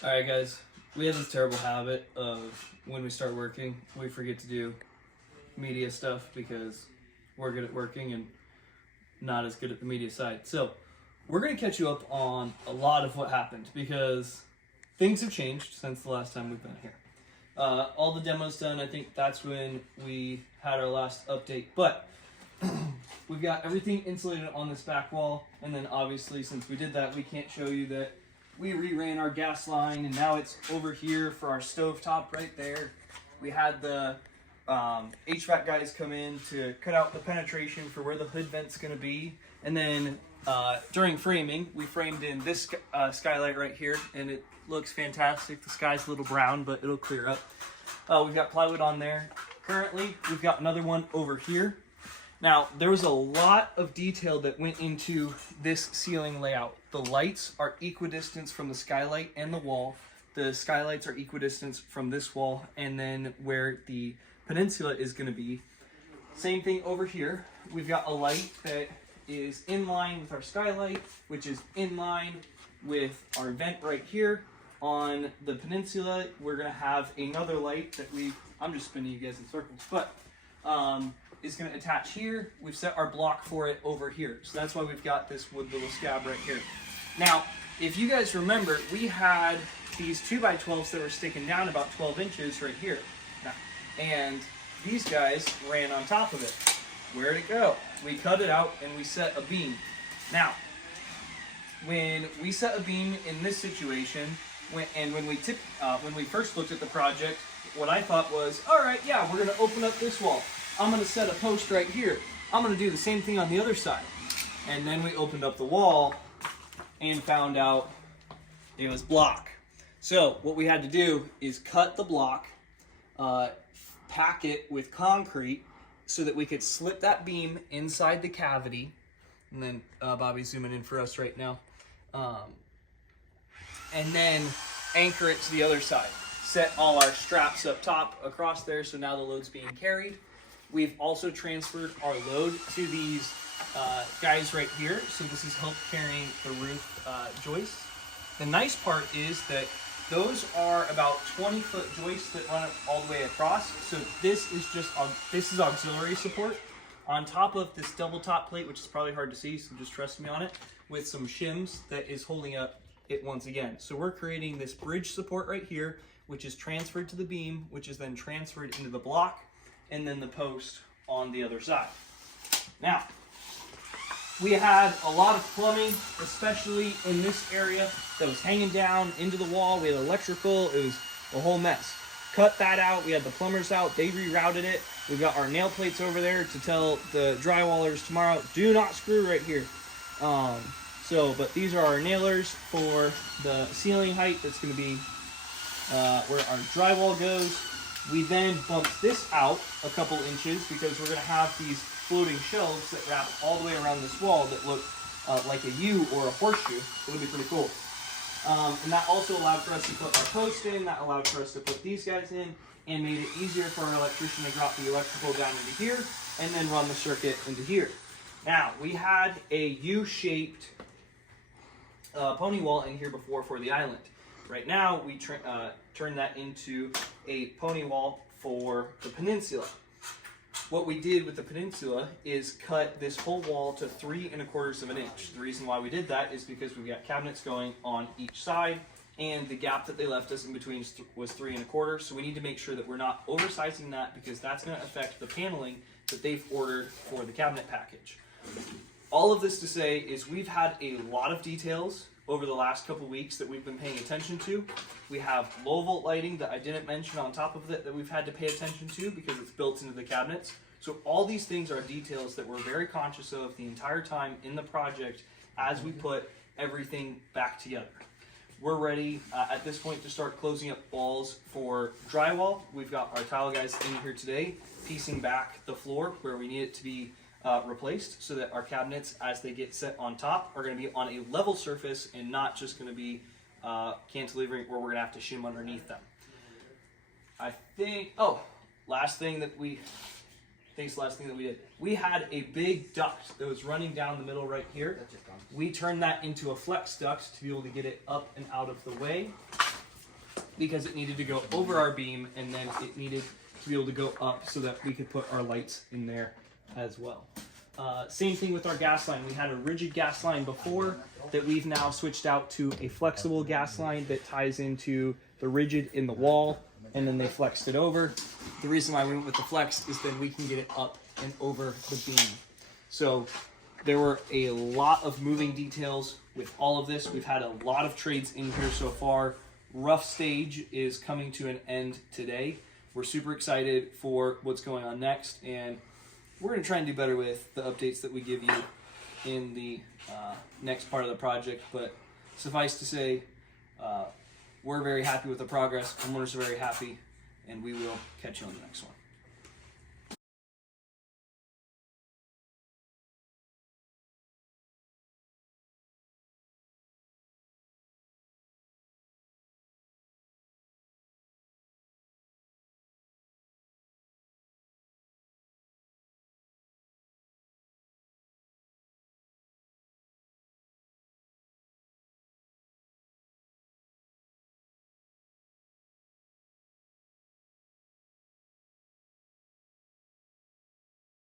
Alright guys, we have this terrible habit of when we start working, we forget to do media stuff because we're good at working and not as good at the media side. So we're going to catch you up on a lot of what happened because things have changed since the last time we've been here. All the demos done, I think that's when we had our last update, but we've got everything insulated on this back wall, and then obviously since we did that, we can't show you that we reran our gas line, and now it's over here for our stovetop right there. We had the HVAC guys come in to cut out the penetration for where the hood vent's going to be. And then during framing, we framed in this skylight right here, and it looks fantastic. The sky's a little brown, but it'll clear up. We've got plywood on there. Currently, we've got another one over here. Now, there was a lot of detail that went into this ceiling layout. The lights are equidistant from the skylight and the wall. The skylights are equidistant from this wall, and then where the peninsula is going to be. Same thing over here. We've got a light that is in line with our skylight, which is in line with our vent right here. On the peninsula, we're going to have another light that I'm just spinning you guys in circles, but is going to attach here. We've set our block for it over here. So that's why we've got this wood little scab right here. Now, if you guys remember, we had these 2x12s that were sticking down about 12 inches right here. Now, and these guys ran on top of it. Where'd it go? We cut it out and we set a beam. Now, when we set a beam in this situation, when we first looked at the project, what I thought was, all right, yeah, we're going to open up this wall. I'm going to set a post right here. I'm going to do the same thing on the other side. And then we opened up the wall and found out it was block. So what we had to do is cut the block, pack it with concrete so that we could slip that beam inside the cavity. And then Bobby's zooming in for us right now. And then anchor it to the other side. Set all our straps up top across there, so now the load's being carried. We've also transferred our load to these guys right here. So this is help carrying the roof joists. The nice part is that those are about 20-foot joists that run all the way across. So this is auxiliary support on top of this double top plate, which is probably hard to see, so just trust me on it, with some shims that is holding up it once again. So we're creating this bridge support right here, which is transferred to the beam, which is then transferred into the block, and then the post on the other side. Now, we had a lot of plumbing, especially in this area, that was hanging down into the wall. We had electrical, it was a whole mess. Cut that out, we had the plumbers out, they rerouted it. We've got our nail plates over there to tell the drywallers tomorrow, do not screw right here. But these are our nailers for the ceiling height. That's going to be where our drywall goes. We then bumped this out a couple inches because we're going to have these floating shelves that wrap all the way around this wall that look like a U or a horseshoe. It'll be pretty cool. And that also allowed for us to put our post in. That allowed for us to put these guys in and made it easier for our electrician to drop the electrical down into here and then run the circuit into here. Now, we had a U-shaped pony wall in here before for the island. Right now, we turn that into a pony wall for the peninsula. What we did with the peninsula is cut this whole wall to 3 1/4 of an inch. The reason why we did that is because we've got cabinets going on each side, and the gap that they left us in between was 3 1/4. So we need to make sure that we're not oversizing that because that's going to affect the paneling that they've ordered for the cabinet package. All of this to say is we've had a lot of details over the last couple weeks that we've been paying attention to. We have low volt lighting that I didn't mention on top of it that we've had to pay attention to because it's built into the cabinets. So all these things are details that we're very conscious of the entire time in the project as we put everything back together. We're ready at this point to start closing up walls for drywall. We've got our tile guys in here today piecing back the floor where we need it to be replaced so that our cabinets, as they get set on top, are going to be on a level surface and not just going to be cantilevering where we're going to have to shim underneath them. I think, last thing that we did. We had a big duct that was running down the middle right here. We turned that into a flex duct to be able to get it up and out of the way. because it needed to go over our beam, and then it needed to be able to go up so that we could put our lights in there as well. Same thing with our gas line. We had a rigid gas line before that we've now switched out to a flexible gas line that ties into the rigid in the wall, and then they flexed it over. The reason why we went with the flex is then we can get it up and over the beam. So there were a lot of moving details with all of this. We've had a lot of trades in here so far. Rough stage is coming to an end today. We're super excited for what's going on next, and we're going to try and do better with the updates that we give you in the next part of the project. But suffice to say, we're very happy with the progress. Homeowners are very happy, and we will catch you on the next one.